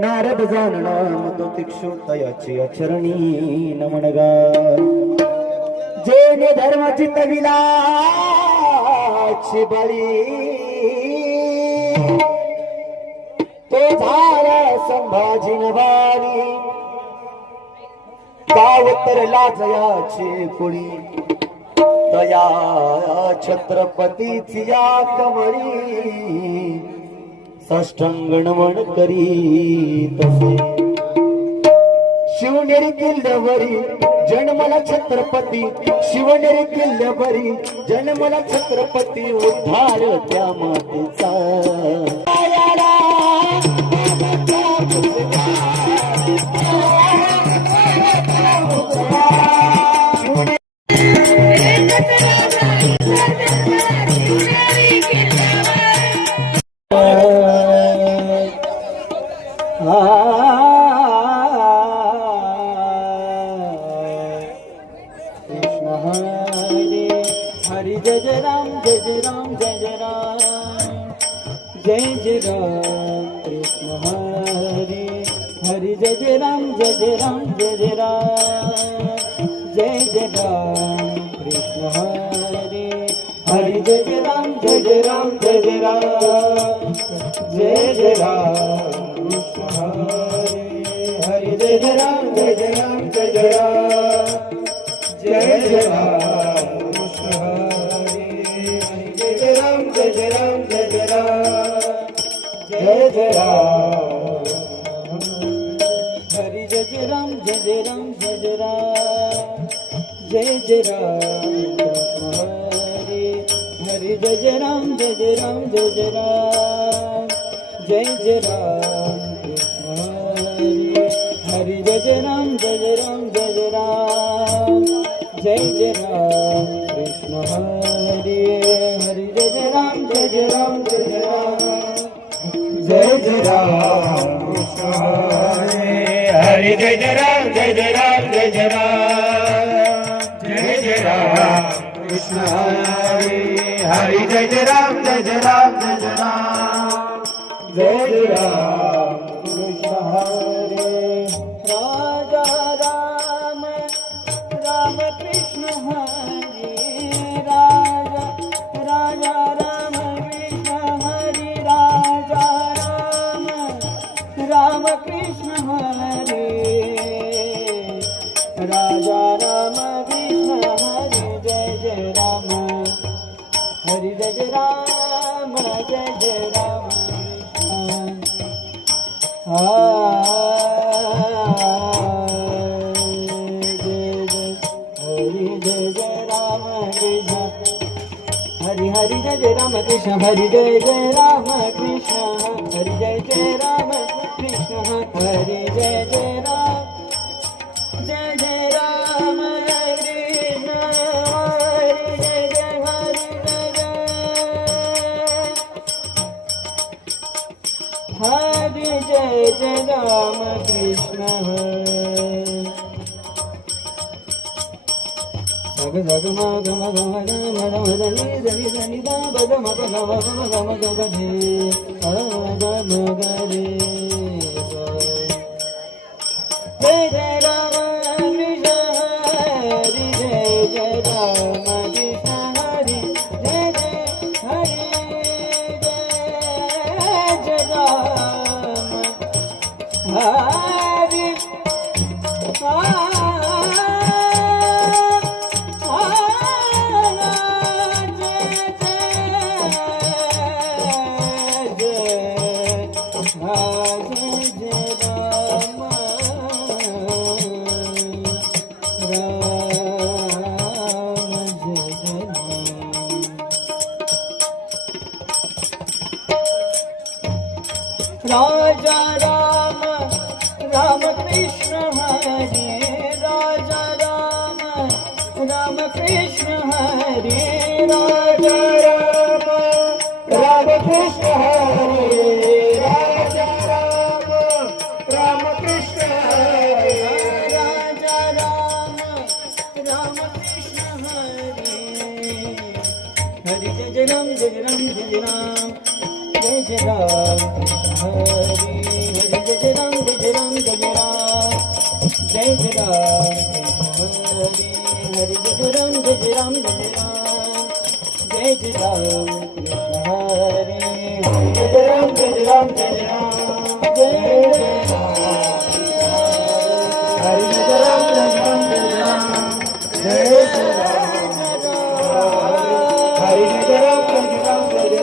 नारद जाणला तो तिक्षुतयाची अचरणी नमनगा जेने धर्माची तविलाची बळी तो झाला संभाजी नवारी कावतर लाजयाची कुळी दया छत्रपतीची या कमरी साष्टांग नमन करी तसे शिवनेरी किल्ल्यावरी जन्मला छत्रपती शिवनेरी किल्ल्यावरी जन्मला छत्रपती उद्धार त्या मातेचा हरि जय जय राम जय जय राम जय जय राम जय जय राम कृष्ण हरि हरि जय जय राम जय जय राम जय जय राम जय जय राम कृष्ण हरि हरि जय जय राम जय जय राम जय जय राम जय जय राम कृष्ण हरि हरि जय जय राम जय जय राम जय जय राम जय जय राम जय जय राम जय जय राम हरि जय जय राम जय जय राम जय जय राम जय जय राम हरि हरि जय जय राम जय जय राम जय जय राम जय जय राम हरि जय जय राम जय जय राम जय जय राम जय जय राम कृष्ण हरि हरि जय जय राम जय जय राम जय जय राम जय जय राम कृष्ण हरि हरि जय जय राम जय जय राम जय जय राम जय जय राम कृष्ण हरि हरि जय जय राम जय जय राम जय जय राम जय जय राम कृष्ण हरि राजा राम राम कृष्ण हरि राजा राजा राम कृष्ण हरि राजा राम राम कृष्ण हरि राजा राम कृष्ण हरि जय जय राम हरि जय जय राम जय जय राम हरि जय जय राम कृष्ण हरि हरि जय जय राम कृष्ण हरि जय जय राम कृष्ण हरि जय जय राम कृष्ण हरि जय जय राम कृष्ण हरि जय जय हरि जय जय राम कृष्ण सग सग म गम गम गम गम धनि धनि धनि दा ब गम ग म गम गम गम रे अ गम ग रे जय जय राम कृष्ण हरि जय जय राम कृष्ण हरि जय जय हरि जय जय राम हरि राजा राम राम कृष्ण हरे राजा जय राम जय जय राम कृष्ण हरी हरी जय राम जय राम जय राम जय जय राम कृष्ण हरी हरी जय राम जय राम जय राम जय जय राम कृष्ण हरी हरी जय राम जय राम जय राम जय जय हरि जय राम जय राम जय राम जय जय हरि जय राम जय राम जय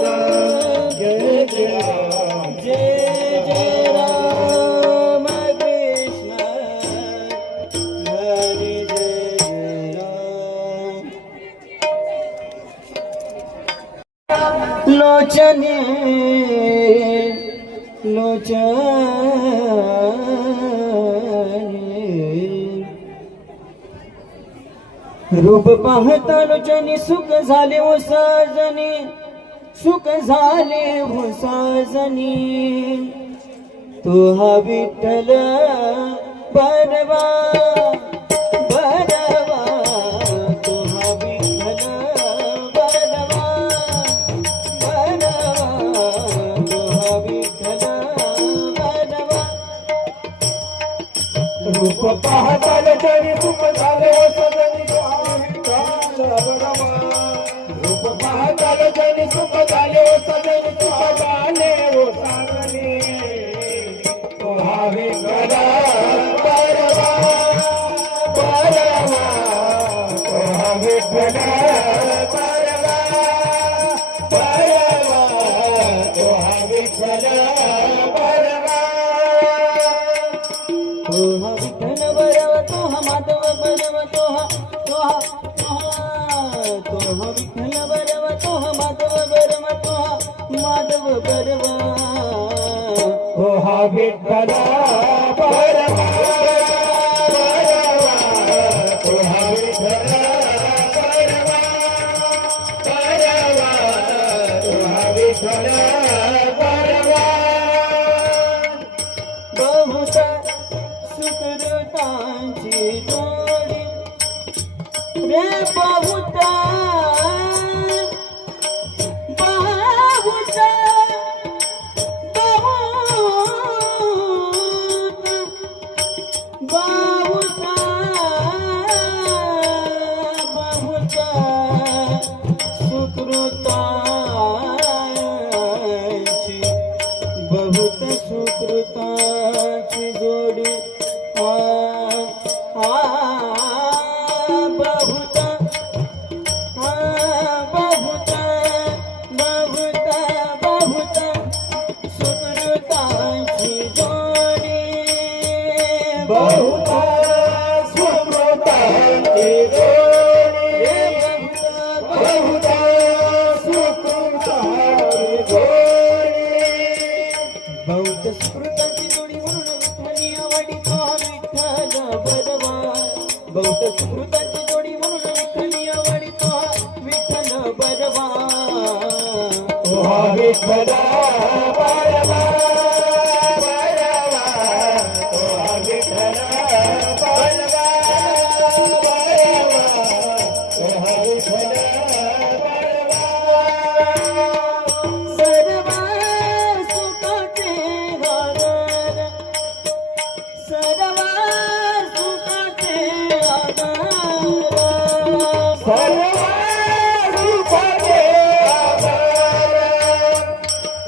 राम जय जय राम कृष्ण हरि जय राम लोचने रूप पाहता लोचनी सुख झाले हो साजनी सुख झाले हो साजनी तू हा विठ्ठल बरवा बरवा तू हा विठ्ठल बरवा बरवा तू हा विठ्ठल बरवा रूप पाहता लोचनी सुख झाले हो साजनी रूप पाहता लोचनी सुख झाले हो सजनी सुख झाले हो साजनी तो हा विठ्ठल बरवा बरवा तो हा विठ्ठल बरवा बरवा तो हा विठ्ठल बरवा तो हा विठ्ठल बरवा तो हा माधव बरवा तो हा विठ्ठल बरवा तो हा माधव बरवा तो हा माधव बरवा तो हा विठ्ठल बरवा तो हा विठ्ठल बरवा बरवा तो हा विठ्ठल बरवा बहुत सुकृतांची जोडी रे बहुता बहुता बहुता बहुता सुकृतांची बहुत सुकृतांची जोडी बहुता बहुता बहुता बहुता सुकृतांची जोडी बहुता सुकृतांची जोडी बहुता सुकृतांची जोडी बहुत सुकृतांची जोडी म्हणून विठ्ठली आवडी तो विठ्ठल बरवा बहुत सुकृतांची जोडी म्हणून विठ्ठली आवडी तो विठ्ठल बरवा तो हा विठ्ठल बरवा बरवा तो हा विठ्ठल बरवा बरवा तो हा विठ्ठल बरवा सर्व सुखाचे आधार सर्व सुखाचे आधार सर्व सुखाचे आधार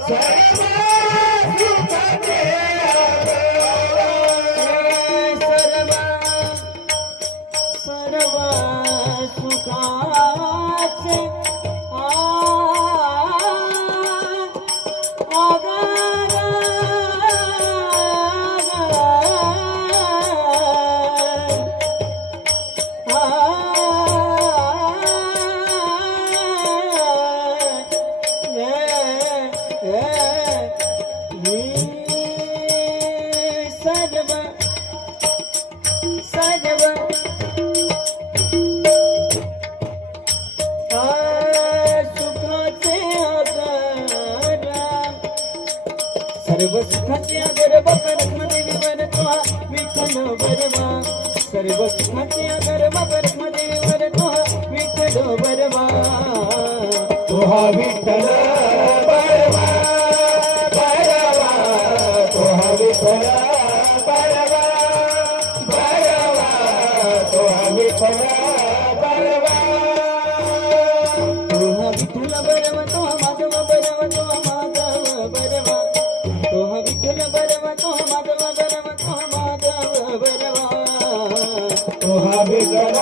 सर्व सुखाचे आधार सर्व सुखाचे सर्व सुखाचे अगर बापरमध्ये विवर तो विठ्ठल बरवा सर्व सुखाचे अगर बापरमध्ये विवर तो विठ्ठल बरवा तो हा विठ्ठल बरवा बरवा तो विठ्ठल बरवा तो विठ्ठल बरवा तो माधव बरवा तो माधव बरवा तो विठ्ठल बरवा तो माधव बरवा तो माधव बरवा तो विठ्ठल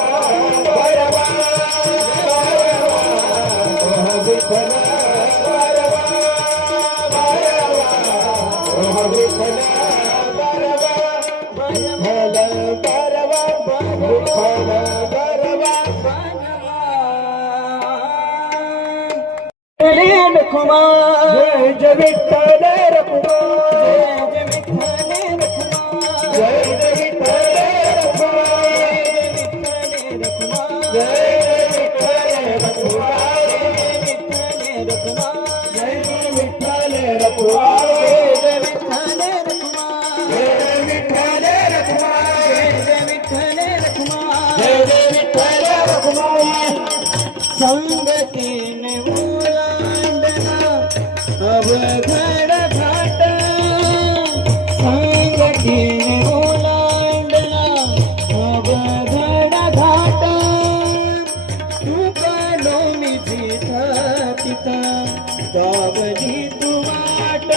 बरवा तो विठ्ठल जय जय विठ्ठल रखुमा जय विठ्ठल जय जय विठ्ठल रखुमा जय विठ्ठल रखुमा जय विठ्ठल रखुमा संगतीने ओलांडला अवघड घाट संगतीने ओलांडला अवघड घाट तुकालो मी जिथा तिथा दावली तू वाट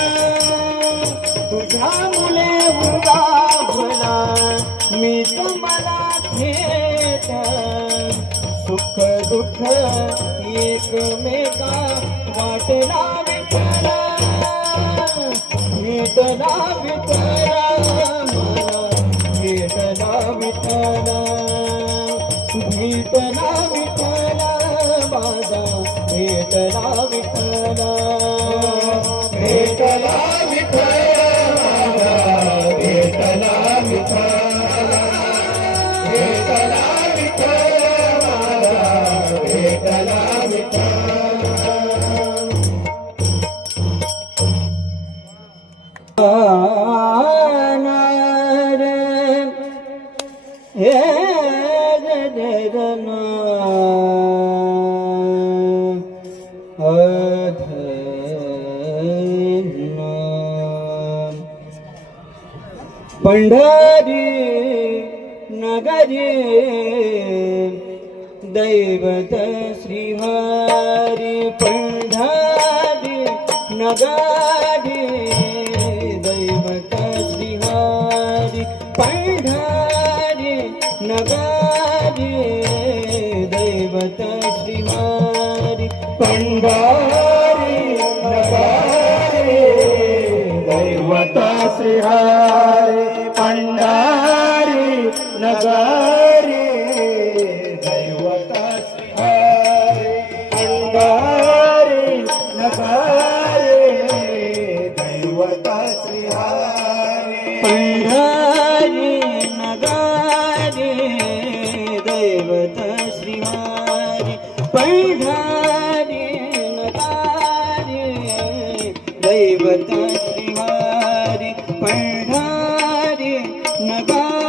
तुझ्या मुले उगावला मी तुम्हाला घेत सुख दुःख एकमेका वाटला विठ्ठला भेटला विठ्ठला मला भेटला विठ्ठला भेटला विठ्ठला माझा भेटला विठ्ठला भेटला विठ्ठला भेटला विठ्ठला भेटला भेटला पंढरी नगरी दैवत श्रीहरी पंढरी नगरी दैवत श्रीहरी पंढरी नगरी दैवत श्रीहरी पंढरी नगरी दैवत श्रीहरी पंढरी नगरी दैवत श्रीहरी पंढरी नगरी दैवत श्रीहरी पंढरी नगरी दैवत श्रीहरी पंढरी नगरी दैवत श्रीहरी पंढरी नगरी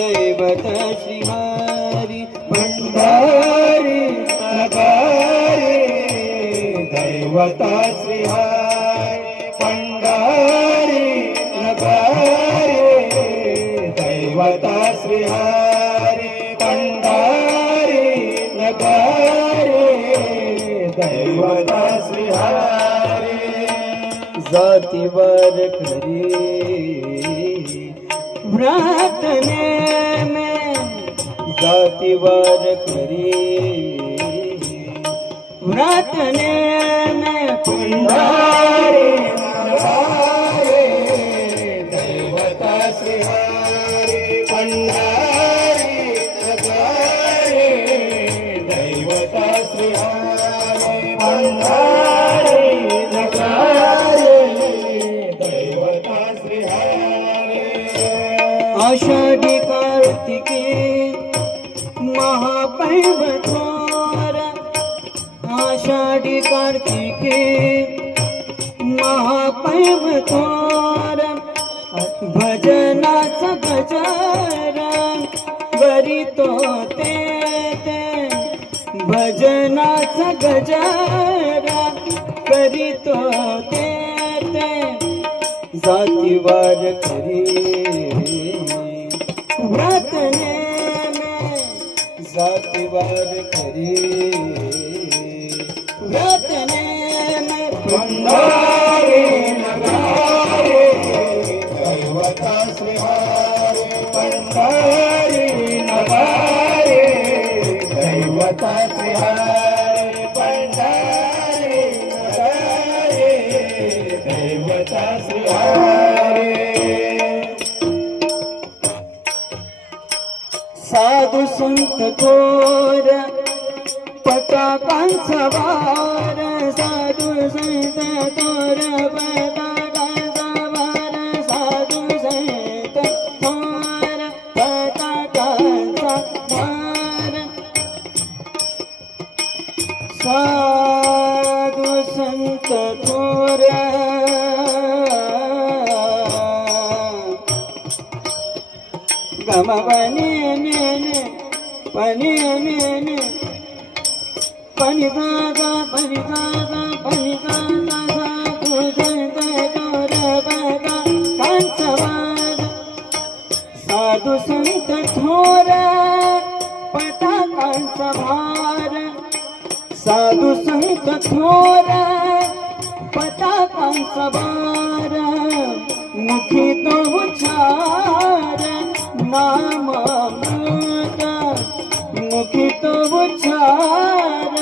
दैवत श्रीहरी पंढरी नगरी दैवत श्रीहरी पंढरी नगरी दैवत श्रीहरी पंढरी नगरी दैवत श्रीहरी जातीवर खरी व्रतने में जातीवर खरी व्रतने में पंढरी नगरी दैवत श्रीहरी पंढरी नगरी दैवत श्रीहरी पंढरी नगरी दैवत श्रीहरी आषाढी कार्तिके महापर्व थोर आषाढी कार्तिके महापर्व थोर भजनाचा गजर वरितो ते भजनाचा गजर करीतो ते जातीवार खरी व्रत नेमे जातीवार खरी व्रत नेमे पंढरी नगारे दैवता श्री हरी पंढरी नगारे दैवता श्री हरी पंढरी नगारे दैवता श्री हरी साधू संत थोर पताकांचा वार साधू संत थोर पताकांचा वार साधू संत थोर पताकांचा वार साधू संत थोर गमवने ने पने ने पनि दादा पनि दादा पनि दादा साधू संत थोर पताकांचा वार साधू संत थोर पताकांचा भार साधू संत थोर पताकांचा भार मुखी तो उच्चार नामामृत मुखी तो उच्चार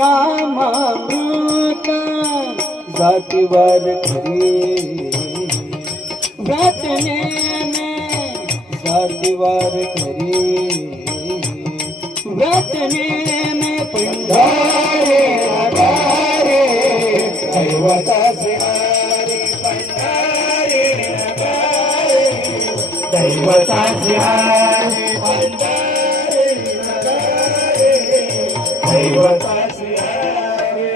नामामृत जातीवार खरी व्रत नेमे जातीवार खरी व्रत नेमे पंढरी नगारे दैवता श्री हरी पंढरी नगारे दैवता श्री हरी पंढरी नगारे दैवता श्री हरी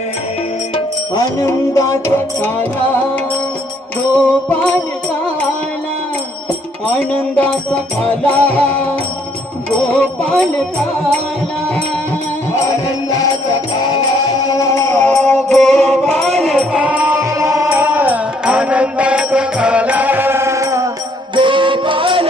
आनंदाचा काला गोपाल काला आनंदाचा काला गोपाल काला आनंदाचा काला गोपाल काला आनंदाचा काला गोपाल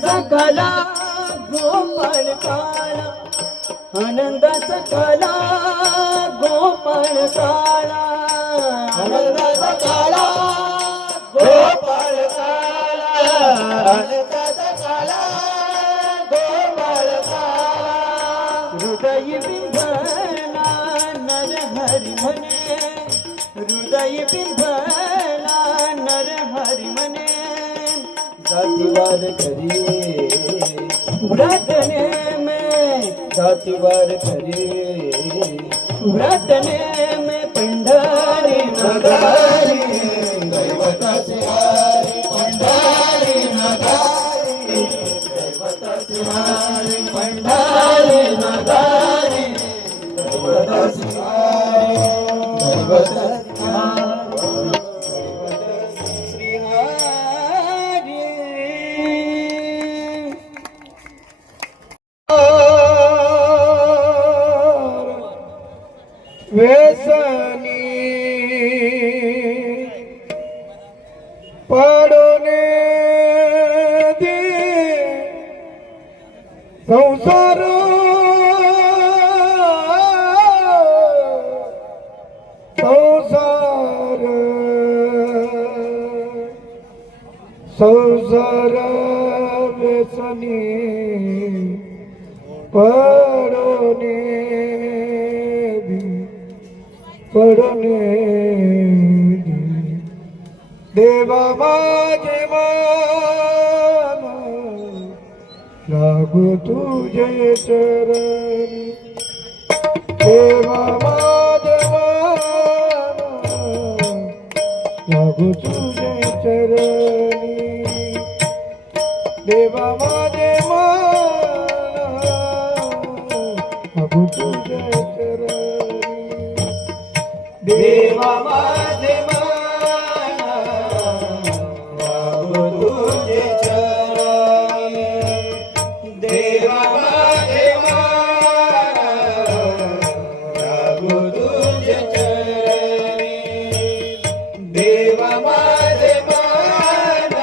काला गोपाळ काळा आनंदाचा काला गोपाळ काळा आनंदाचा काळा गोपाळ काळा आनंदाचा काळा गोपाळ काळा हृदय बिंबला नर हरी म्हणे हृदय बिंबला नर हरी म्हणे जातीवार करिए व्रतने में जातीवार करिए व्रतने में पंढरी नगारी दैवताची हारी पंढरी नगारी दैवताची हारी पंढरी नगारी दैवताची हारी दैवताची हारी श्री हरी व्यसनी पडोने दे संसार संसार संसार व्यसनी पडोने पडणे देवा माझे मान लागू तुझे चरणी देवा माझे मान लागू तुझे चरणी देवा माझे मान लागू तुझे चरणी देवा माझे मन लागू तुझे चरणी देवा माझे मन लागू तुझे चरणी देवा माझे मन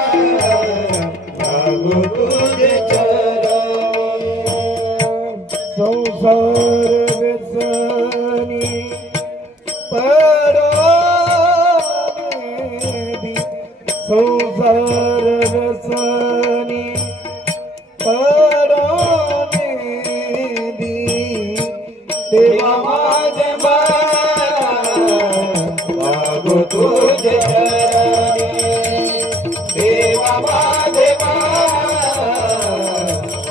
लागू तुझे चरणी संसार व्यसनी पडोने संसार रसनी पडोने देवा माझे लागू तुझे चरणी देवा माझे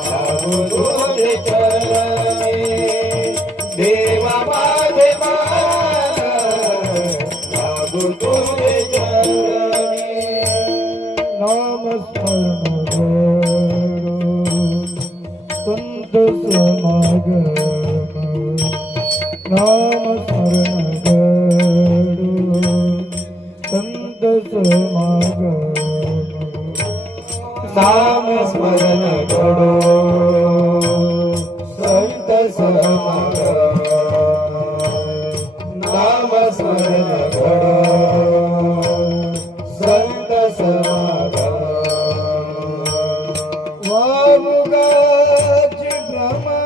लागू तुझे चरणी देवा माझे लागू तुझे चरणी नामस्मरण संत समागम नामस्मरण संत समागम नामस्मरण करो संत समागम नामस्मरण करो संत समागम वामुगाची भ्रमा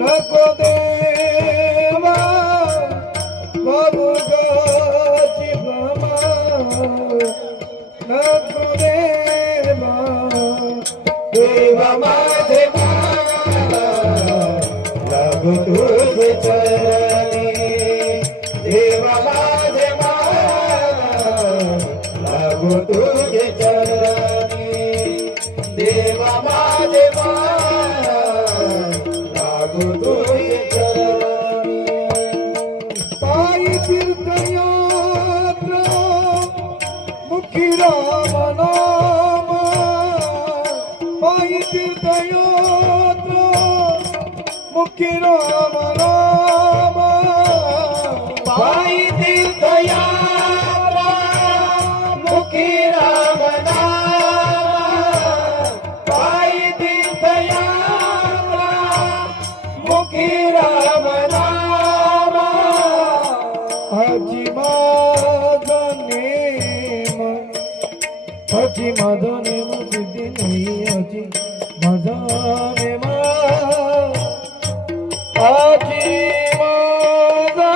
नको देवा वामुगाची भ्रमा नको देवा देवा माझे लागू तुझे चरणी देवा माझे लागू तुझे चरणी देवा माझे लागू तुझे चरणी पायी तीर्थयात्रा मुखी राम नाम पायी तीर्थयात्रा मुखी राम नाम पायी तीर्थयात्रा मुखी राम नाम पायी तीर्थयात्रा मुखी राम नाम हाजी माझा नेम हाजी माझा नेम नाही आजी माझा नेमा आजी माझा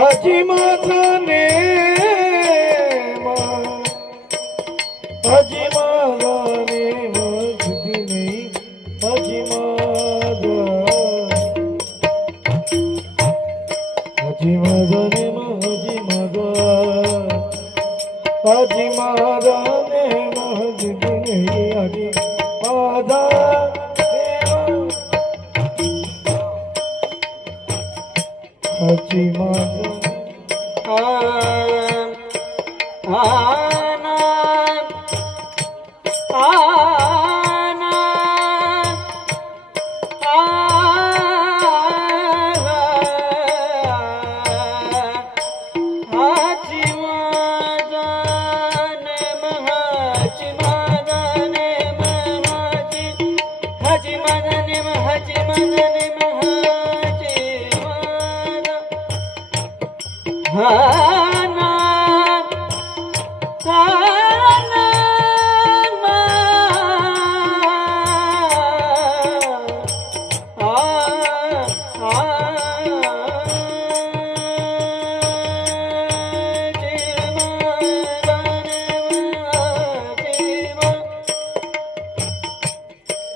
आजी माझा नेमा आजी माझा नेमा जुदी नाही आजी माझा आजी माझा नेमा आजी माझा आजी माझा नेमा जुदी नाही आजी माझा आजी माझा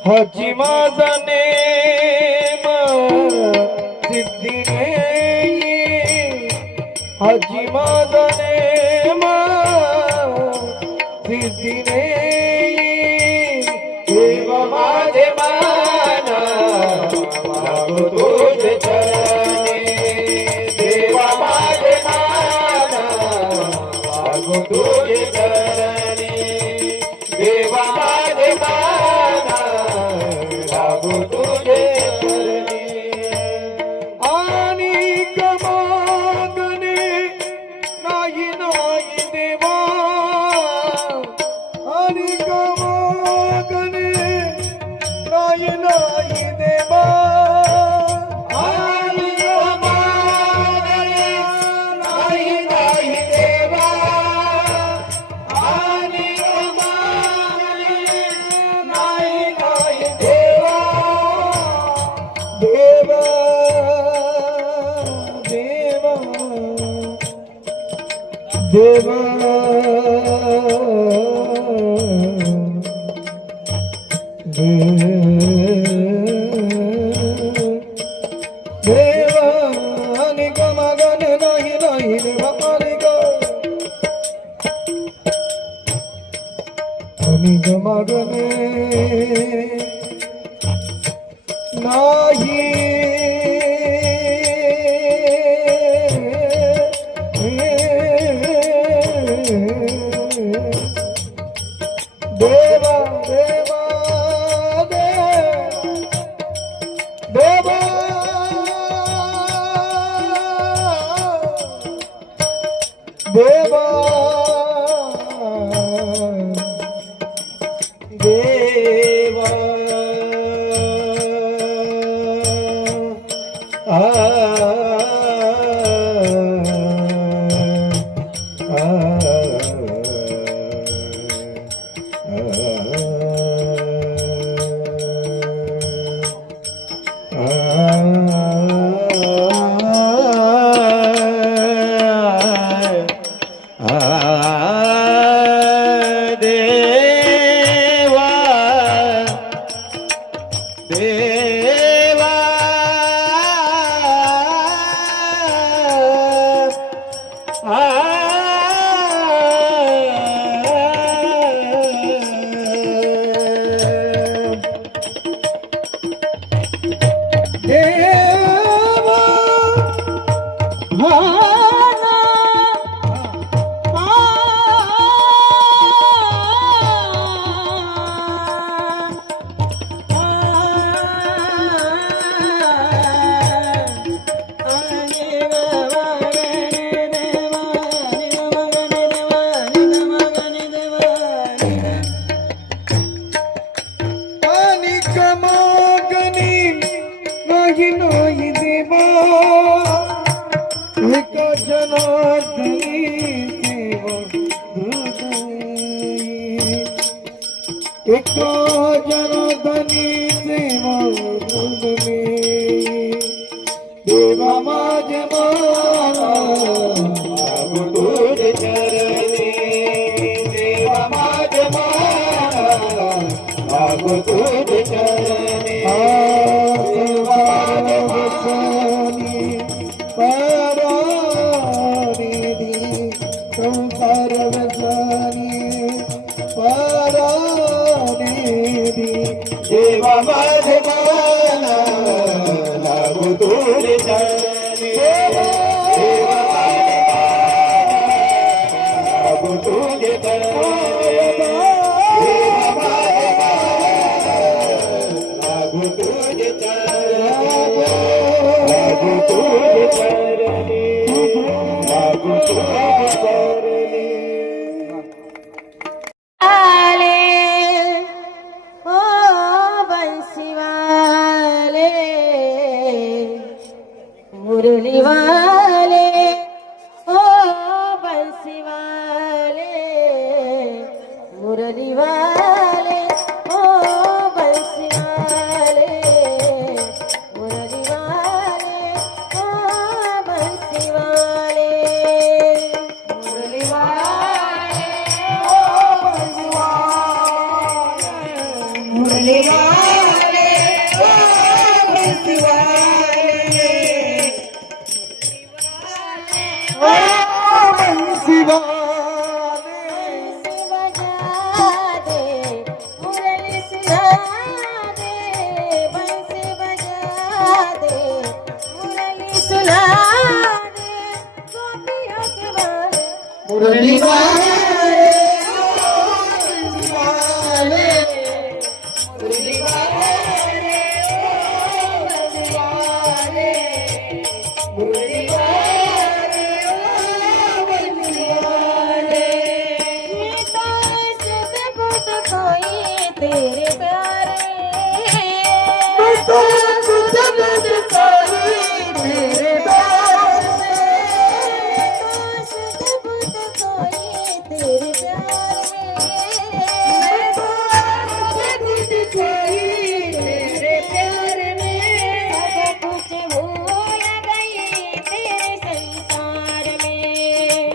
हाजी माझा नेम सिद्धी नाही हाजी माझा नेम सिद्धी नाही देव माझे माना लागो तुझे चरणी देव माझे माना लागो तुझे चरणी देव माझे माना तुझे चरणी आणि कमागणे नाही नाही देवा आणि कमागणे नाही नाही देवा आणि कमागणे नाही नाही देवा आणि कमागणे नाही नाही देवा देवा देवा देवा आणि गमागणे नाही नाही देवा आणि गमागणे नाही देवा देवा देवा देवा देवा जनार्दनी देवा हृदयी एका जनार्दनीचे मारून मी देवा माझे मला लागू तुझे चरणी देवा माझे मला लागू तुझे चरणी परानिधी संसार वचनी परानिधी देवा माझे मला लागू तुझे चरणी देवा माझे लागू तुझे चरणी देवा माझे लागू तुझे चरणी लागू तुझे चरणी लागू तुझे चरणी ओ बंसीवाले मुरली वाले ओ बंसीवाले मुरली वाले ओ बंसीवाले मुरली वाले ओ बंसीवाले मुरली वाले ओ बंसीवाले मुरली वाले ओ बंसीवाले ओ बंसीवाले बजा दे मुरली सुना दे बंसी बजा दे मुरली सुना दे गोपियों के वाले मुरली वाले मुरली वाले मुरली वाले मुरली वाले ये तो सुध बुध कोई तेरे प्यारे ये तो सुध बुध कोई तेरे प्यारे तो सुध बुध कोई तेरे प्यारे तो सुध बुध कोई तेरे प्यारे में सब कुछ भूल गई तेरे संसार में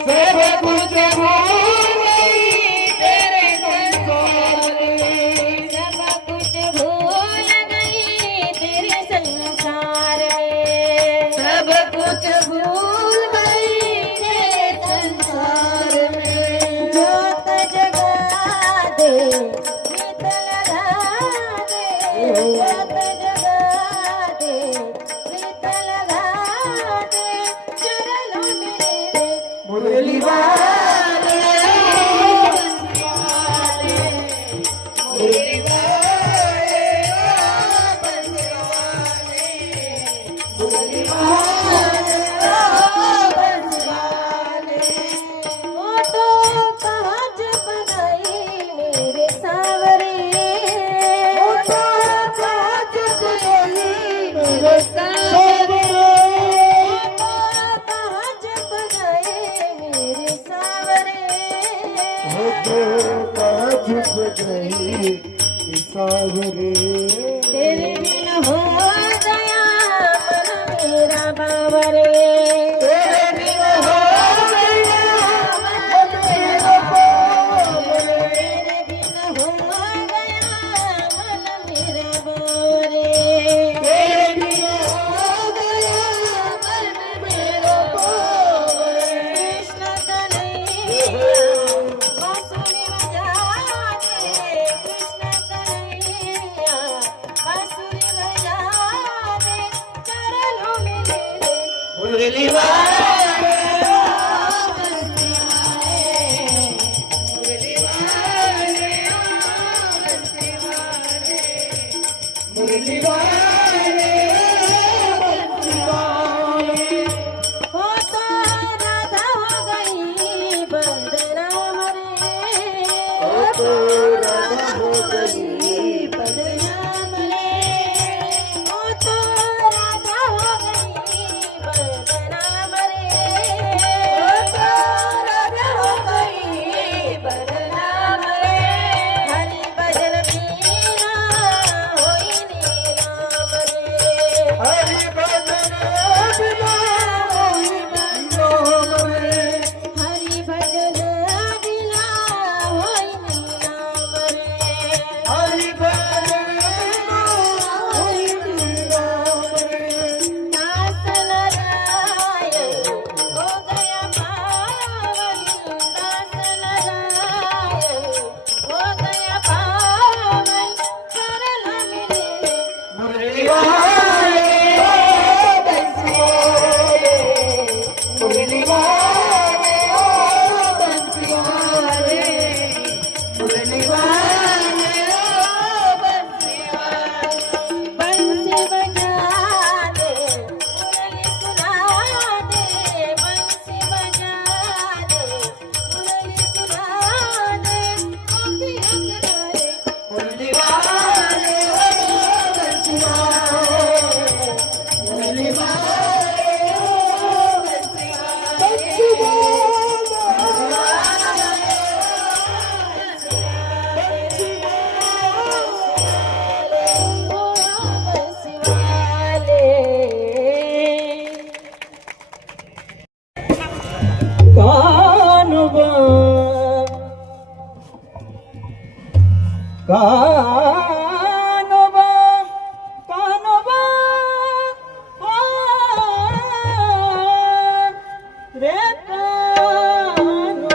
सब कुछ भूल गई तेरे संसार में सब कुछ भूल गई तेरे संसार में सब कुछ भूल गई तेरे संसार में जोत जगा दे गीत लगा दे जोत जगा दे गीत लगा दे चरणों में दे मुरली वाले मुरली वाले मुरली वाले वो तो कहाँ जब गई मेरे सावरे वो तो कहाँ जब गई मेरे सावरे वो तो कहाँ जब गए मेरे सावरे वो तो कहाँ छुप गई सावरे तेरे बिन हो गया मन मेरा बावरे तेरे बिन हो गया मन मेरा बावरे तेरे बिन हो गया मन मेरा बावरे तेरे बिन हो गया मन मेरा बावरे कृष्ण कन्हैया बांसुरी बजा दे कृष्ण कन्हैया बांसुरी बजा दे चरणों में ले ले मुरली वाले मुरली वाले हो तो राधा हो गई बदनाम रे ओ तो राधा हो गई बदनाम रे हो तो राधा हो गई बदनाम रे हो तो राधा हो गई बदनाम रे हरि भजन कानोबा कानोबा रे कानोबा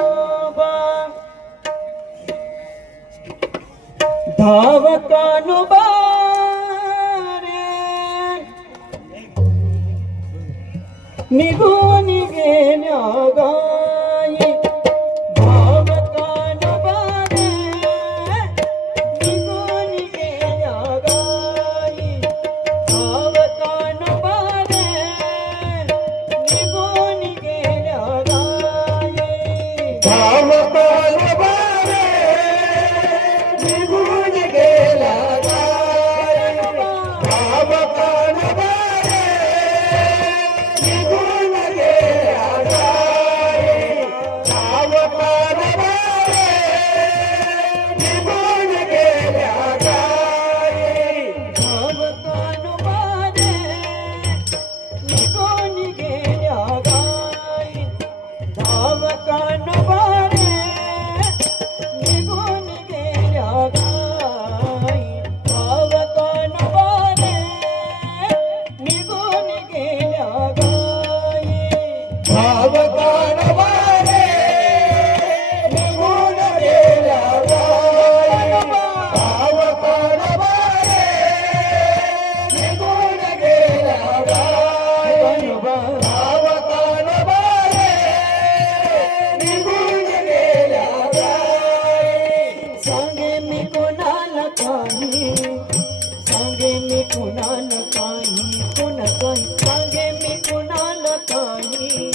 धाव कानोबा रे निघून गेल्या गाई धाव कानोबा रे निघून गेल्या गाई धाव कानोबा रे निघून गेल्या गाई धाव कानोबा रे निघून गेला गाय धाव कानोबा रे निघून गेला गाय धाव कानोबा रे निघून गेला गाय धाव कानोबा रे निघून गेल्या गाई धाव कानोबा रे निघून गेल्या गाई धाव कानोबा रे निघून गेल्या गाई धाव कानोबा रे निघून गेला गाय धाव कानोबा रे निघून गेला गाय धाव कानोबा रे निघून गेला गाय सांगे मी कोणाला काही सांगे मी कोणाला काही कोण काही सांगे मी कोणाला काही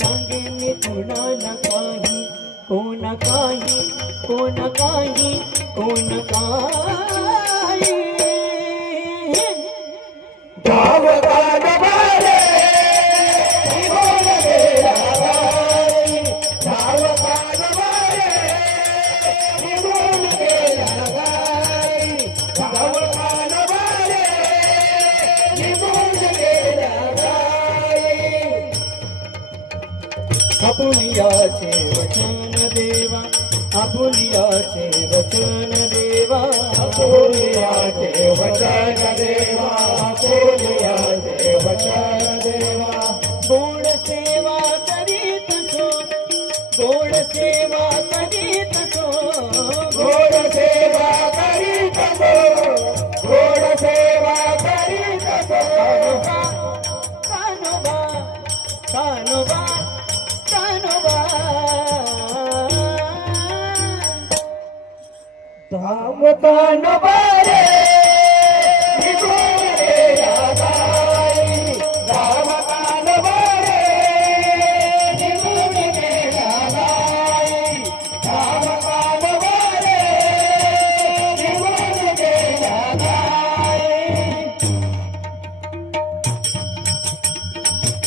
सांगे मी कोणाला काही कोण काही कोण काही कोण काही धाव कानोबा रे निघून गेला गाय धाव कानोबा रे निघून गेला गाय धाव कानोबा रे निघून गेला गाय आपुलियाचे वचन देवा आपुलियाचे वचन देवा आपुलियाचे वचन देवा आपुलियाचे वचन देवा गोड सेवा करीत सो गोड सेवा करीत सो गोड सेवा करीत गो गोड सेवा करीत गो कानोबा कानोबा कानोबा धाव कानोबा रे निघून गेला गाय धाव कानोबा रे निघून गेला गाय धाव कानोबा रे निघून गेला गाय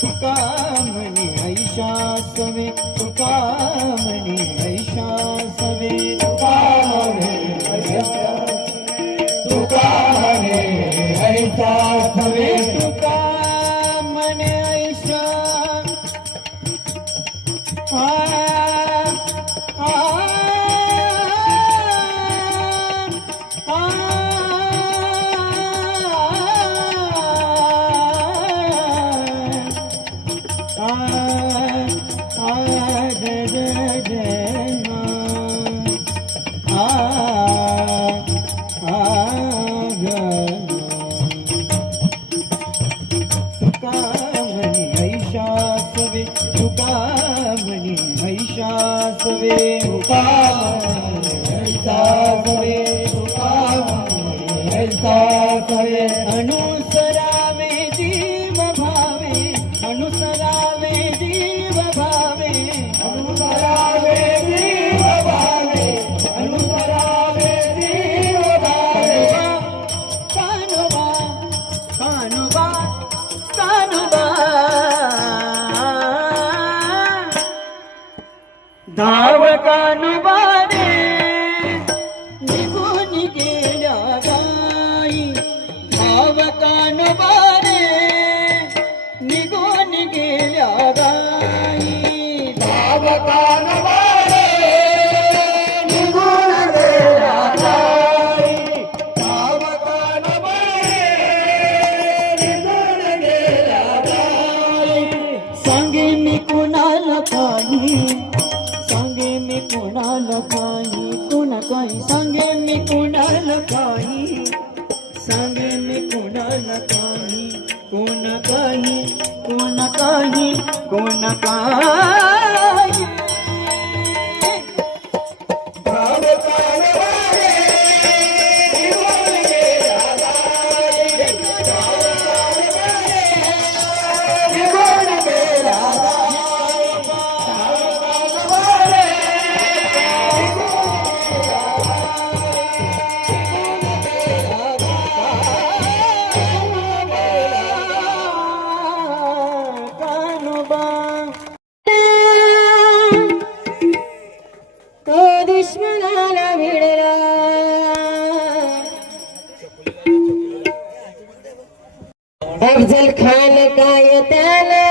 तुका म्हणे ऐशा सवे तुका म्हणे ऐशा सवे तुका म्हणे तुका म्हणे ऐसा सवे तुका म्हणे ऐशा आ आ आ अनुसरावे जीव भावे अनुसरावे जीव भावे अनुसरावे जीव भावे अनुसरावे जीव भावे कानोबा कानोबा कानोबा धाव कानोबा रे सांगे मी कोणाला काही, सांगे मी कोणाला काही, कोण काही, कोण काही, कोण काही. तो दुश्मनाला भिडला अफजल खान काय त्याला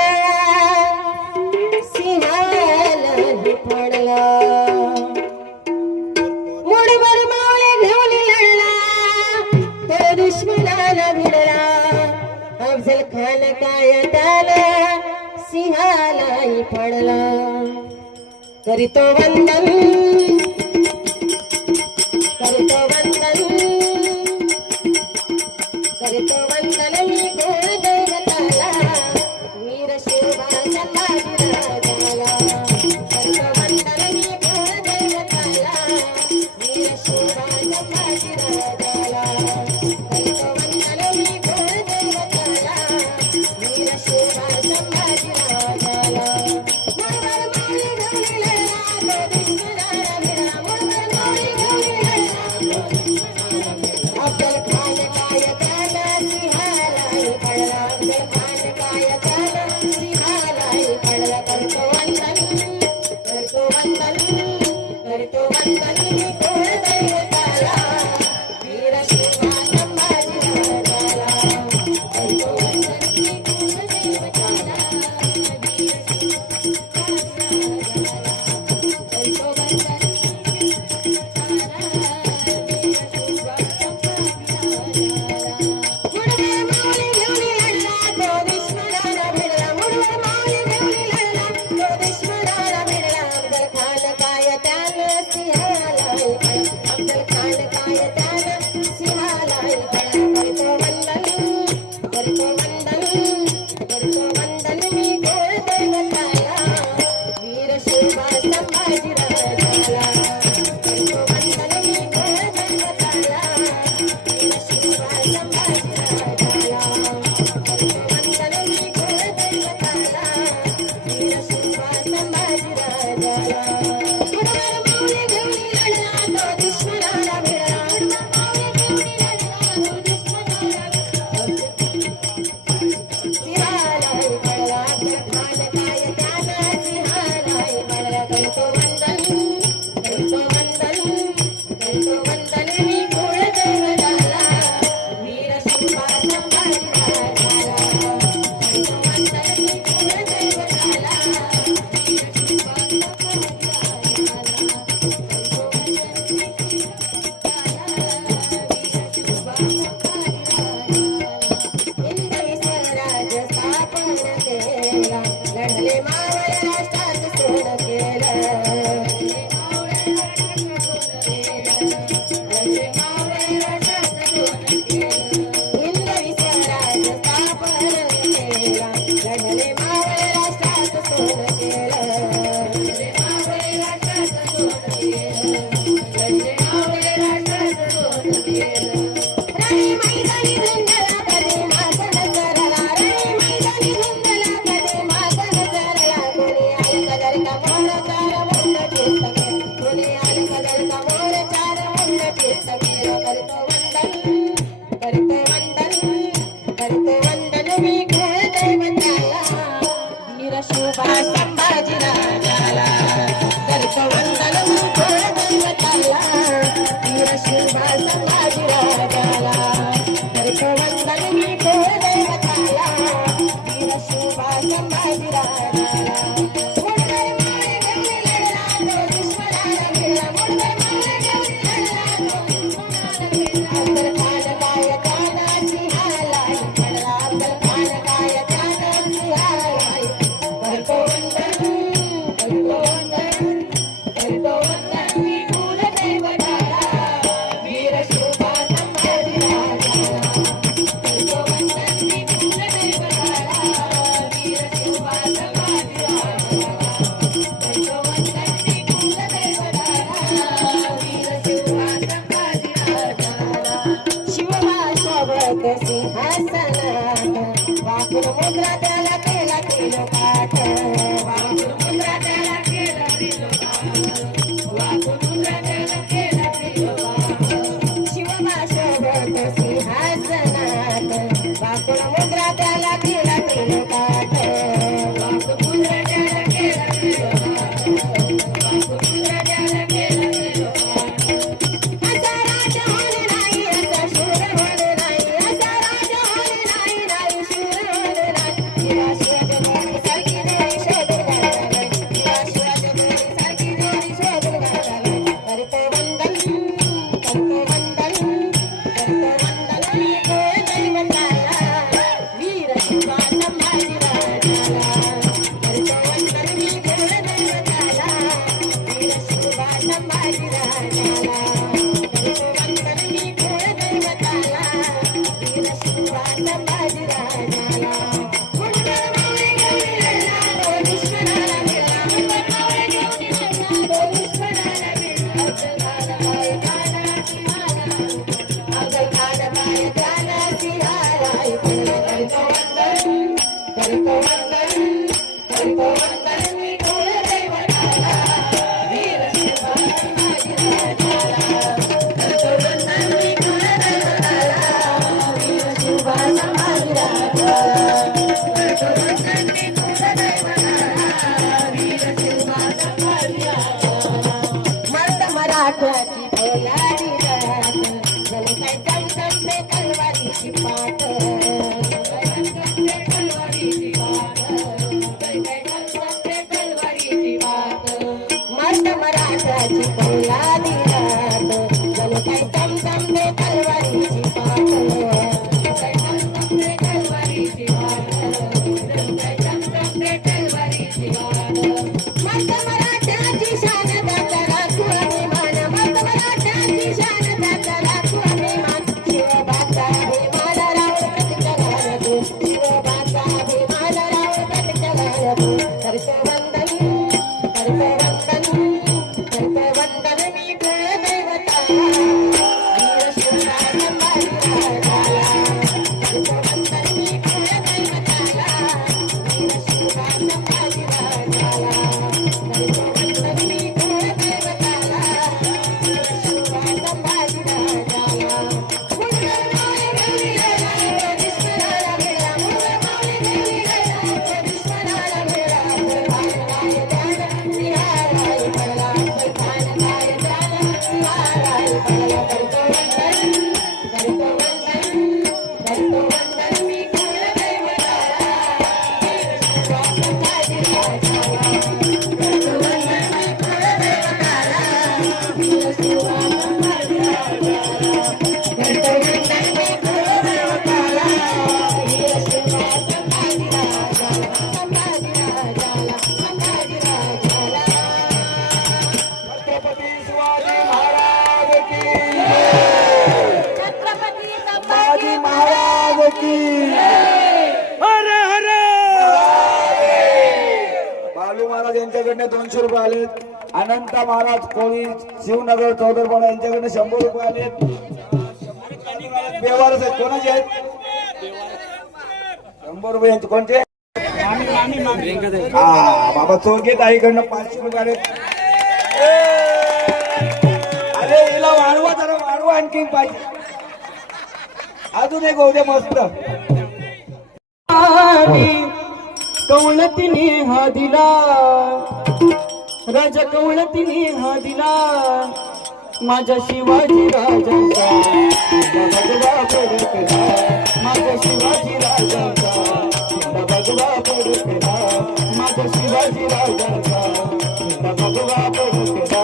सिंहालाही पडला मुठभर मावळे घेऊन लढला तो दुश्मनाला भिडला अफजल खान काय त्याला सिंहालाही पडला करीतो वंदन करीतो वंदन करीतो वंदन मी गुण दैवताला वीर शिवबा संभाजी राजाला करीतो वंदन मी गुण दैवताला वीर शिवबा संभाजी राजाला करीतो वंदन मी गुण दैवताला वीर शिवबा संभाजी राजाला संभाजीराजाला मुंडमाळे घेऊन गेला दुश्मनाला भिडला मुंडमाळे घेऊन गेला दुश्मनाला भिडला फरमान काय त्याला निहाराई पडला फरमान काय त्याला निहाराई पडला करतो वंदन मी कुलदैवताला छत्रपती शिवाजी महाराज की छत्रपती शिवाजी महाराज की बालू महाराज यांच्याकडनं 200 रुपये आलेत. अनंता महाराज कोळी शिवनगर चौदरपाडा यांच्याकडनं 100 रुपये आलेत. व्यवहारच आहेत. कोणाचे आहेत? 100 रुपये यांचे कोणते? बाबा चौघे ताईकडनं 500 रुपये आलेत. अरे हिला वाढवा जरा वाढवा आणखी पाहिजे. अजून एक होऊ दे मस्त. कवळतीने हा दिला राजा कवळतीने हा दिला माझ्या शिवाजी राजांचा भगवा पडकला माझ्या शिवाजी राजांचा भगवा पडकला माझ्या शिवाजी राजांचा भगवा पडकला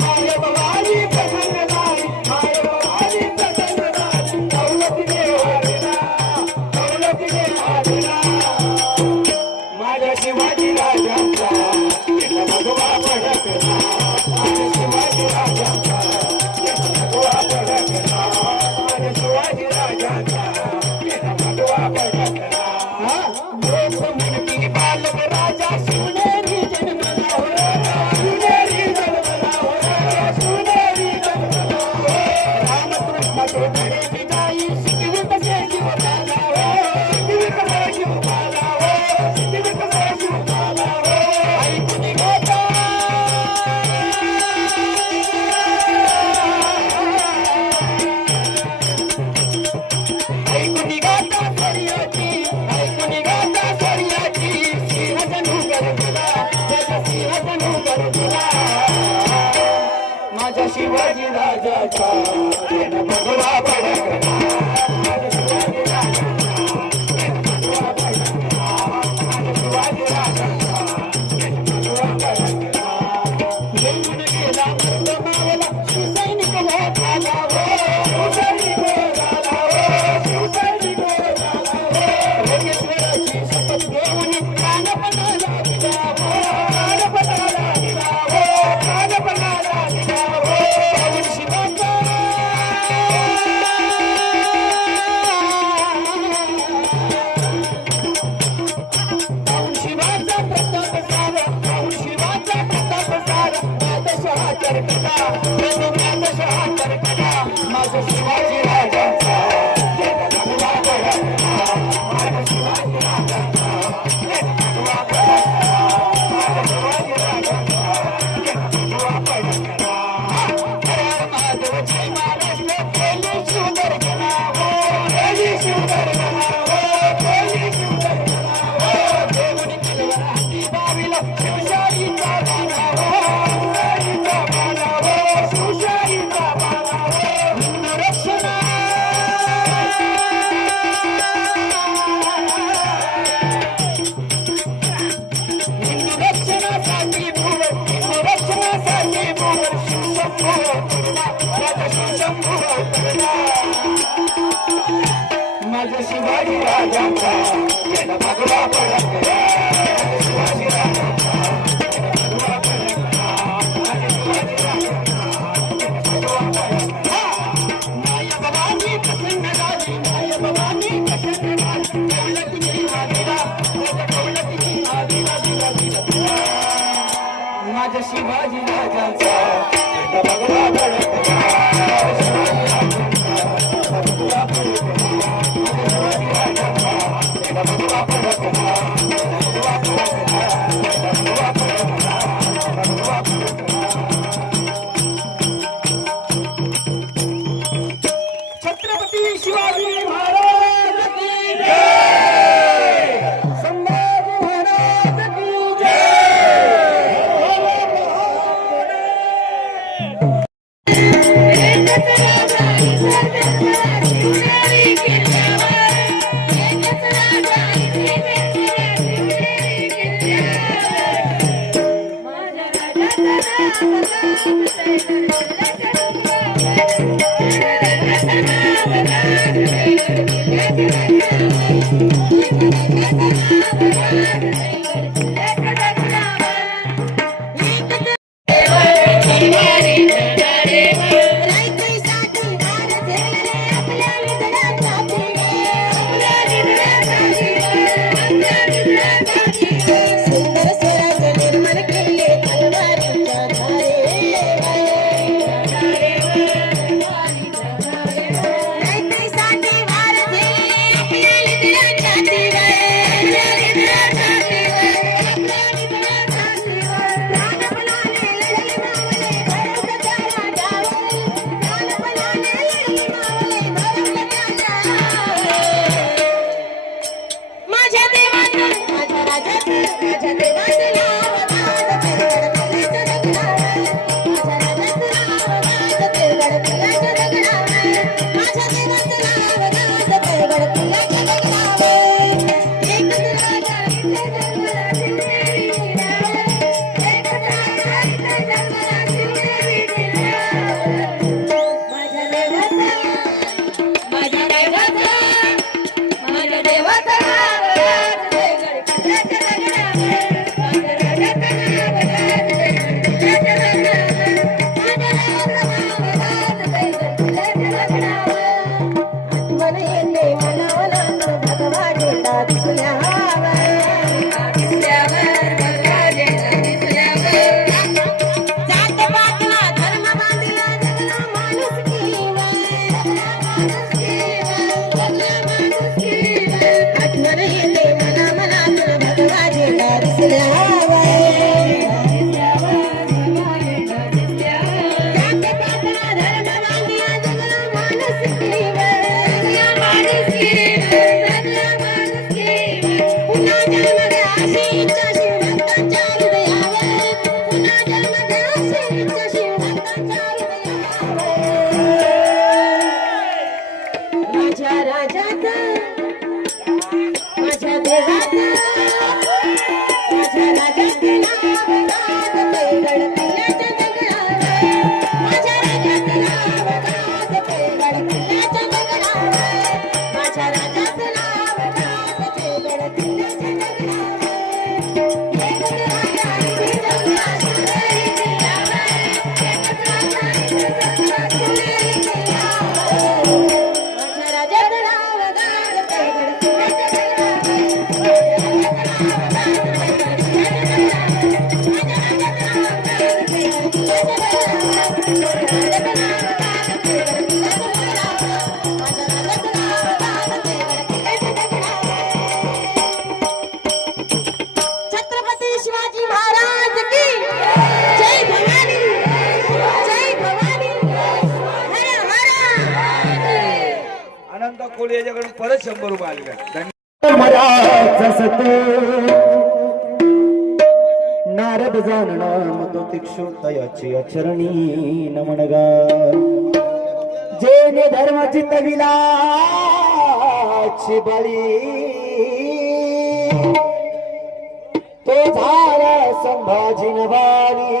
माय भवानी प्रसन्न झाली माय भवानी प्रसन्न झाली कवळतीने हा दिला कवळतीने हा दिला माझ्या शिवाजी राजांचा भगवा पडकला माझ्या शिवाजी राजांचा भगवा पडकला माझ्या शिवाजी राजांचा भगवा पडकला लोक म्हणती बालक राजा शिवनेरी जन्मला हो शिवनेरी जन्मला हो शिवनेरी जन्मला हो रामकृष्ण तो धडे विदाई शिकवित से शिवबाला हो शिकवित से शिवबाला हो शिकवित से शिवबाला हो ऐकून गाता ऐकून गाता सरियाची ऐकून गाता सरियाची सिंहजनू गरजला त्याचा सिंहजनू गरजला माझ्या शिवाजी राजाचा भगवा पडकला माझ्या शिवाजी राजाचा भगवा पडकला माझ्या शिवाजी राजाचा भगवा पडकला येऊन गेला मावला शिवसैनिक झाला हो शिवसैनिक झाला हो शिवसैनिक झाला हो योगेश्वराची शपथ घेऊन प्राणपणाला दिला हो प्राणपणाला दिला हो प्राणपणाला दिला हो पवन शिवाचा पवन शिवाचा प्रताप सारा पवन शिवाचा प्रताप सारा बादशहा करकला बादशहा करकला माझा शिवाजी राजांचा भगवा पडकला माझा शिवाजी राजांचा भगवा पडकला माझा शिवाजी राजांचा भगवा पडकला हर महादेव जय महाराष्ट्र केली शिवगर्जना हो केली शिवगर्जना हो केली शिवगर्जना हो देवनी केलं हाती बावीला शिवशाहीचा बाणा हो शिवशाहीचा बाणा हो शिवशाहीचा बाणा हो हिंदू रक्षणा हिंदू रक्षणासाठी भुवन हिंदू रक्षणासाठी भुवन शिवशंभो करला राजा शिवशंभो करला माझ्या शिवाजी राजांचा भगवा पडकला माझ्या शिवाजी राजांचा भगवा पडकला माझ्या शिवाजी राजांचा भगवा पडकला माय भवानी प्रसन्न झाली माय भवानी प्रसन्न झाली कवळतीने हा दिला कवळतीने हा दिला दिला दिला माझ्या शिवाजी राजांचा भगवा पडकला माझ्या शिवाजी राजांचा भगवा पडकला माझ्या शिवाजी राजांचा भगवा पडकला भगवा पडकला शिवाजी महाराज की जय, संभाजी महाराज की जय. सुंदर स्वराज निर्माण केले तलवारीच्या रायतेसाठी वार झेलले आपल्या लिंगाच्या माझ्या देवाचं माझ्या राजाचं माझ्या देवाचं नाव गाजते गडकिल्ल्याच्या दगडावर माझ्या देवाचं नाव गाजते गडकिल्ल्याच्या दगडावर एकच राजा इथे जन्माला शिवनेरी किल्ल्यावर एकच राजा इथे जन्माला शिवनेरी किल्ल्यावर माझ्या देवाचं माझ्या देवाचं माझ्या देवाचं माझ्या राजाचा माझ्या देवाचा माझ्या राजाचं नाव गाजते गडकिल्ल्याच्या दगडावर माझ्या राजाचं नाव गाजते गडकिल्ल्याच्या दगडावर माझ्या राजाचं नाव गाजते गडकिल्ल्याच्या दगडावर एकच राजा इथे जन्माला शिवनेरी किल्ल्यावर एकच राजा इथे जन्माला शिवनेरी किल्ल्यावर माझ्या राजाचं नाव गाजते गडकिल्ल्याच्या छत्रपती शिवाजी महाराज की जय भवानी जय भवानी हर हर अनंत कोळी याच्याकडून परत 100 रुपये आले धन्यवाद. मराचा सतो नारद जाणणा तो तिक्षु तयाची अचरणी नमनगा जेने धर्म चितविला बळी तो झाला संभाजी नवारी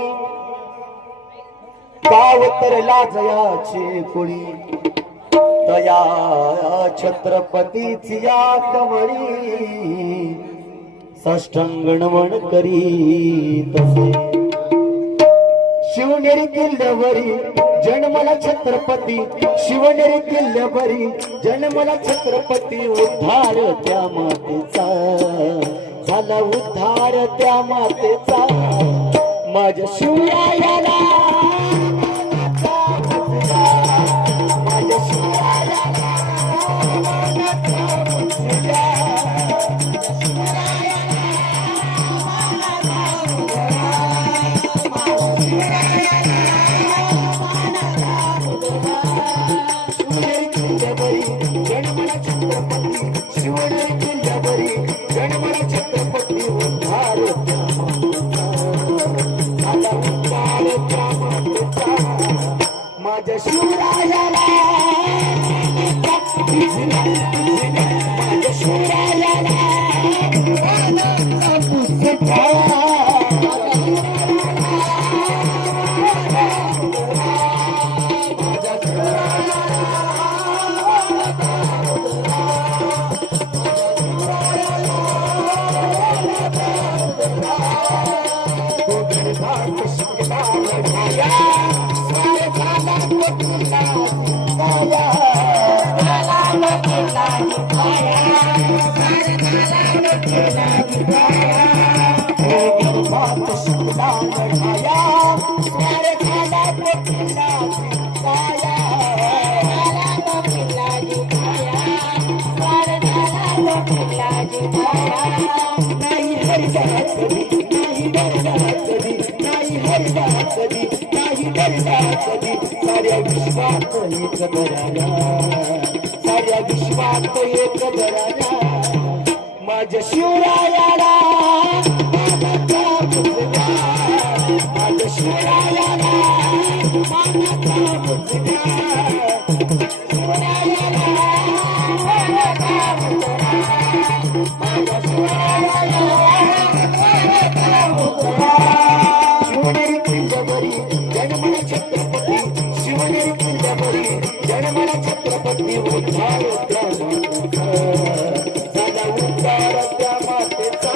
कावतरला जयाची कुळी दया छत्रपतीची या कमळी साष्टांग नमन करी तसे शिवनेरी किल्ल्यावरी जन्मला छत्रपती शिवनेरी किल्ल्यावरी जन्मला छत्रपती उद्धार त्या मातेचा झाला उद्धार त्या मातेचा माझ्या शिवरायाला माझ्या शिवरायाला माझ्या शिवरायाला मानाचा मुजरा. साऱ्या विश्वात एक बराला, साऱ्या विश्वात एक बराला, माझ्या शिवरायाला मानाचा मुजरा. माझ्या शिवरायाला मानाचा मुजरा. शिवरायाला मानाचा मुजरा. माझ्या शिवरायाला मानाचा मुजरा. शिवनेरी किल्ल्यावरी जन्मला छत्रपती, शिवनेरी किल्ल्यावरी जन्मला छत्रपती. उद्धार त्या मातेचा, झाला उद्धार त्या मातेचा.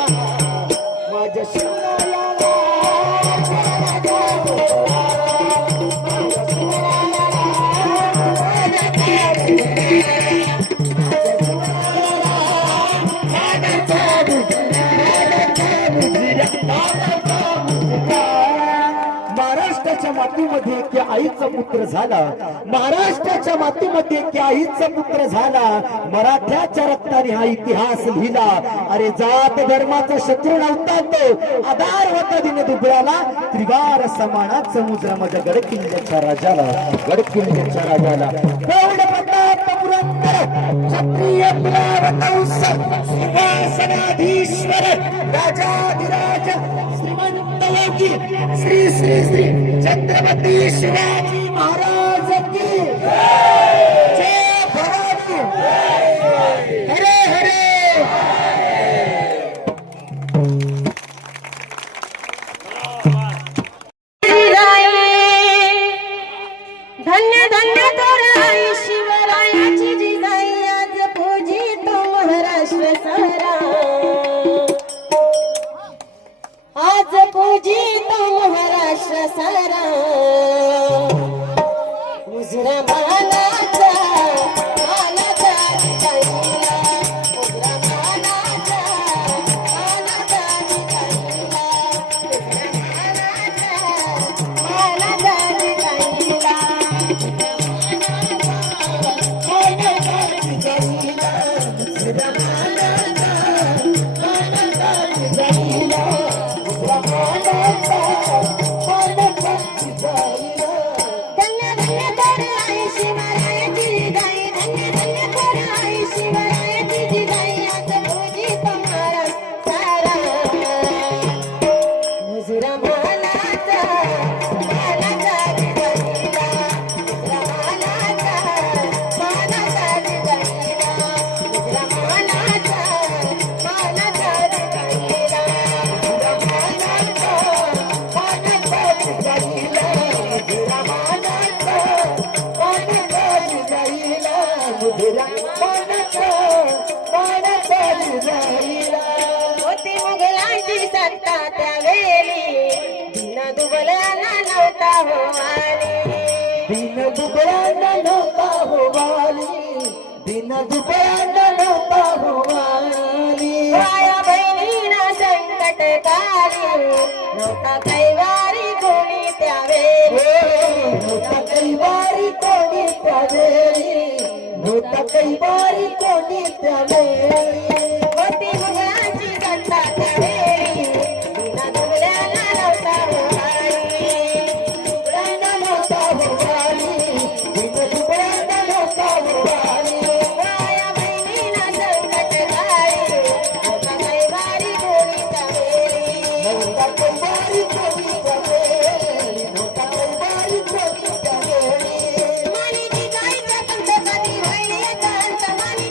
माझ्या शिवरायाला मानाचा मुजरा. माझ्या शिवरायाला मानाचा मुजरा. महाराष्ट्राच्या मातीमध्ये की आईचा पुत्र झाला, महाराष्ट्राच्या मातीमध्ये की आईचा पुत्र झाला. मराठ्याच्या रक्ताने हा इतिहास लिहिला. अरे जात धर्माचा शत्रू नव्हता तो, आधार होता दिन दुबळ्याला. त्रिवार समानाचा मुजरा माझ्या गडकिल्ल्याच्या राजाला, गडकिल्ल्याच्या राजाला. प्रौढ प्रताप पुरंदर क्षत्रिय कुलावतंस सिंहासनाधीश्वर राजाधिराज श्रीमंत योगी श्री श्री श्री छत्रपती शिवाजी महाराज की जय. भवानी हरे हरे. धन्य धन्य तोराई शिवरायाची जिजाई. आज पूजी तो महाराष्ट्र सारा, आज पूजी तो महाराष्ट्र सारा. मुजरा मानाचा, मानाचा जिजाईला. मुजरा मानाचा, मानाचा जिजाईला. मुजरा मानाचा, मानाचा जिजाईला. धन्य धन्य तोराई शिवरायाची जिजाई. धन्य धन्य तोराई शिवरायाची जिजाई. आज पूजी तो महाराष्ट्र सारा. मुजरा मानाचा, मानाचा जिजाईला. मुजरा मानाचा, मानाचा जिजाईला. मुजरा मानाचा, मानाचा जिजाईला. मुजरा मानाचा, मानाचा जिजाईला. मुजरा मानाचा, मानाचा जिजाईला. मुजरा मानाचा, मानाचा जिजाईला. होती मुघलांची सत्ता त्यावेळी, दिन दुबळ्याला नव्हता हो वाली. दिन दुबळ्याला नव्हता हो वाली. दिन दुबळ्याला नव्हता हो वाली. माया बहिणीला संकट काली, नव्हता कैवारी कोणी त्यावेळी. नव्हता कैवारी कोणी त्यावेळी. नव्हता कैवारी कोणी त्यावेळी. होती मुघलांची सत्ता त्यावेळी, दिन दुबळ्याला नव्हता हो वाली. दुबळ्याला नव्हता हो वाली. दिन दुबळ्याला नव्हता हो वाली. माया बहिणीला संकट काली, नव्हता कैवारी कोणी त्यावेळी. नव्हता कैवारी कोणी त्यावेळी. नव्हता कैवारी कोणी त्यावेळी. माली जिजाईचा पंत कधी होईल एकांत. माली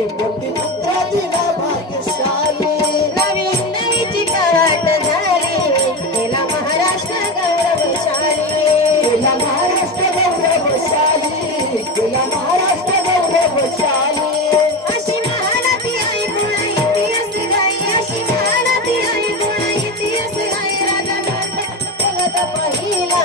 पुत्र दिला भाग्यशाली नवीन नवीची काट झाली गेला महाराष्ट्र गौरवशाली केला महाराष्ट्र गौरवशाली केला महाराष्ट्र गौरवशाली अशी महानती आई गुण इतिहास गाई अशी महानती आई गुण इतिहास गाई राजा जगत पहिला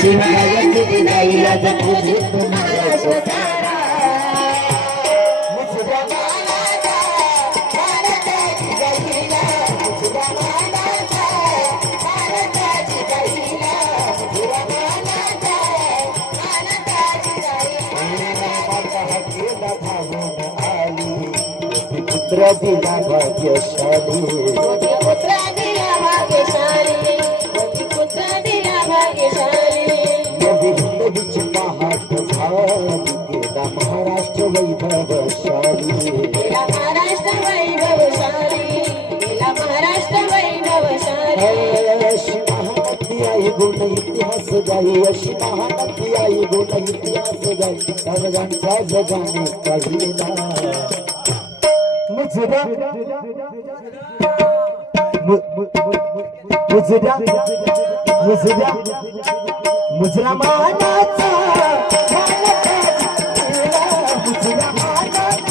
शिवाय दिलाई राजा तुझे तुम्हाला स्वतःला मुझ्या मानाचा भारताची गाईला मुझ्या मानाचा भारताची गाईला मुझ्या मानाचा भारताची गाईला केला भावून आली पुत्र दिला भाग्यशाली पुत्र दिला भाग्यशाली पुत्र दिला भाग्यशाली नवीच पहाट झाली गेला महाराष्ट्र वैभवशाली गेला महाराष्ट्र वैभवशाली गेला महाराष्ट्र वैभवशाली अशी महानती आई गुण इतिहास गाई अशी महानती आई गुण इतिहास गाई सर्वांचा जगाने पाहिला मुजरा मुजरा मुजरा मुजरा मानाचा मुजरा मानाचा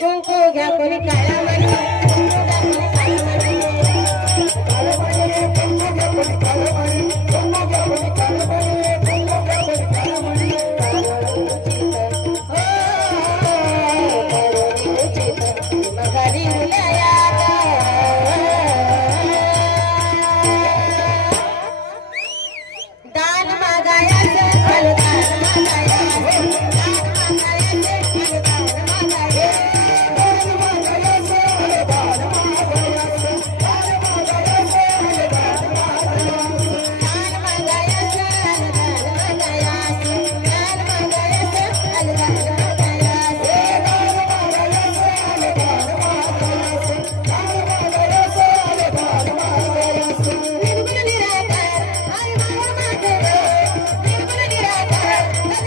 कुंकू घ्या कोणी काळा